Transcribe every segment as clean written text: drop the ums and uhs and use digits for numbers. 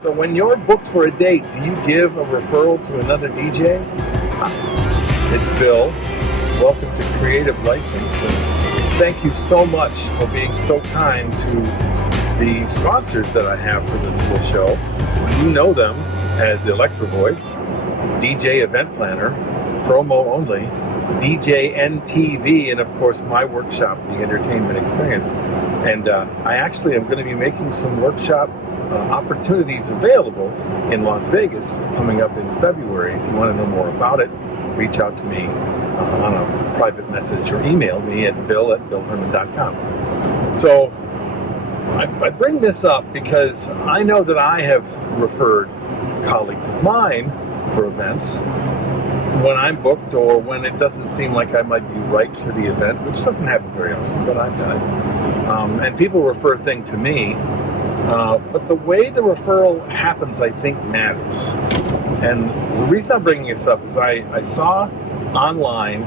So when you're booked for a date, do you give a referral to another DJ? Hi, it's Bill. Welcome to Creative License, and thank you so much for being so kind to the sponsors that I have for this little show. You know them as Electro Voice, DJ Event Planner, Promo Only, DJNTV, and of course my workshop, The Entertainment Experience. And I actually am going to be making some workshop opportunities available in Las Vegas coming up in February. If you want to know more about it, reach out to me on a private message or email me at bill@billherman.com. So I bring this up because I know that I have referred colleagues of mine for events when I'm booked or when it doesn't seem like I might be right for the event, which doesn't happen very often, but I've done it. And people refer things to me. But the way the referral happens, I think, matters. And the reason I'm bringing this up is I saw online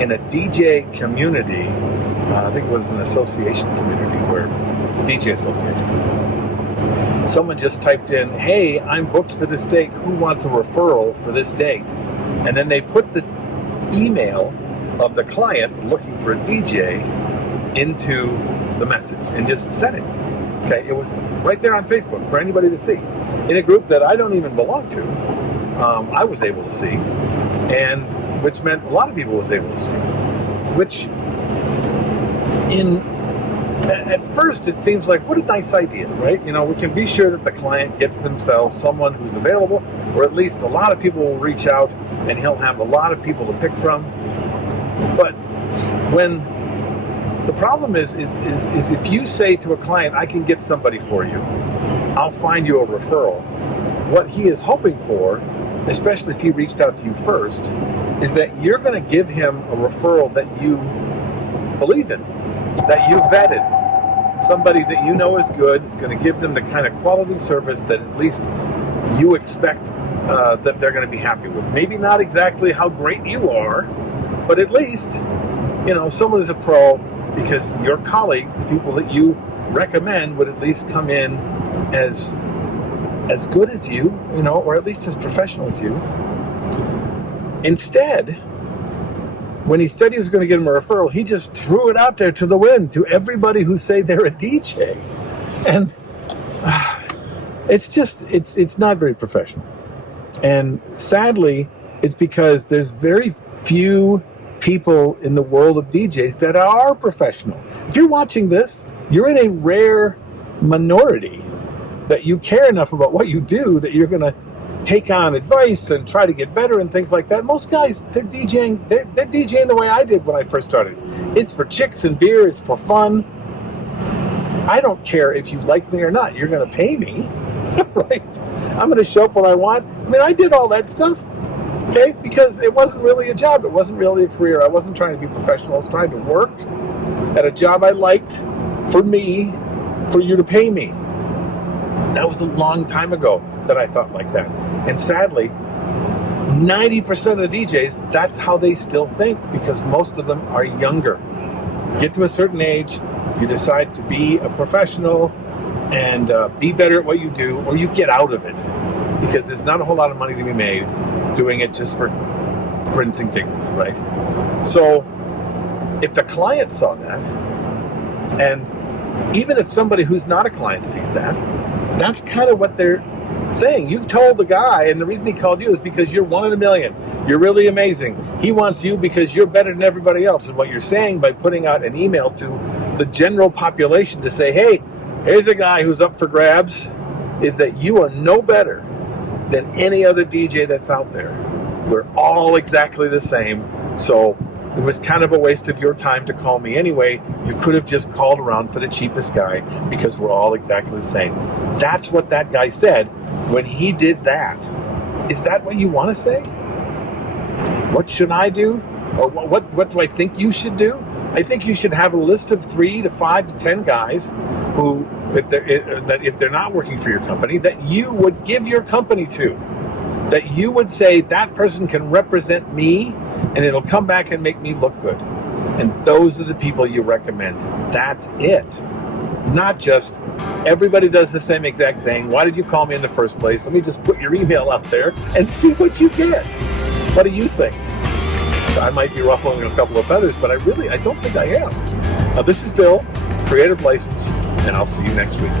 in a DJ community, I think it was an association community, where the DJ association, someone just typed in, "Hey, I'm booked for this date. Who wants a referral for this date?" And then they put the email of the client looking for a DJ into the message and just sent it. Okay, it was right there on Facebook for anybody to see. In a group that I don't even belong to, I was able to see, and which meant a lot of people was able to see. Which, at first, it seems like, what a nice idea, right? You know, we can be sure that the client gets themselves someone who's available, or at least a lot of people will reach out, and he'll have a lot of people to pick from. But when the problem is if you say to a client, "I can get somebody for you, I'll find you a referral," what he is hoping for, especially if he reached out to you first, is that you're going to give him a referral that you believe in, that you vetted, somebody that you know is good, is going to give them the kind of quality service that at least you expect that they're going to be happy with. Maybe not exactly how great you are, but at least, you know, someone is a pro, because your colleagues, the people that you recommend, would at least come in as good as you, you know, or at least as professional as you. Instead, when he said he was going to give him a referral, he just threw it out there to the wind to everybody who say they're a DJ. And it's not very professional. And sadly, it's because there's very few people in the world of DJs that are professional. If you're watching this, you're in a rare minority that you care enough about what you do that you're going to take on advice and try to get better and things like that. Most guys, they're DJing the way I did when I first started. It's for chicks and beer. It's for fun. I don't care if you like me or not. You're going to pay me, right? I'm going to show up when I want. I mean, I did all that stuff. Okay, because it wasn't really a job. It wasn't really a career. I wasn't trying to be professional. I was trying to work at a job I liked for me, for you to pay me. That was a long time ago that I thought like that. And sadly, 90% of the DJs, that's how they still think, because most of them are younger. You get to a certain age, you decide to be a professional and be better at what you do, or you get out of it, because there's not a whole lot of money to be made doing it just for grins and giggles, right? So if the client saw that, and even if somebody who's not a client sees that, that's kind of what they're saying. You've told the guy, and the reason he called you is because you're one in a million. You're really amazing. He wants you because you're better than everybody else. And what you're saying by putting out an email to the general population to say, "Hey, here's a guy who's up for grabs," is that you are no better than any other DJ that's out there. We're all exactly the same. So it was kind of a waste of your time to call me anyway. You could have just called around for the cheapest guy, because we're all exactly the same. That's what that guy said when he did that. Is that what you want to say? What should I do? Or what do I think you should do? I think you should have a list of 3 to 5 to 10 guys who, if they're not working for your company, that you would give your company to. That you would say, that person can represent me, and it'll come back and make me look good. And those are the people you recommend. That's it. Not just, Everybody does the same exact thing. Why did you call me in the first place? Let me just put your email out there and see what you get. What do you think? I might be ruffling a couple of feathers, but I don't think I am. This is Bill, Creative License, and I'll see you next week.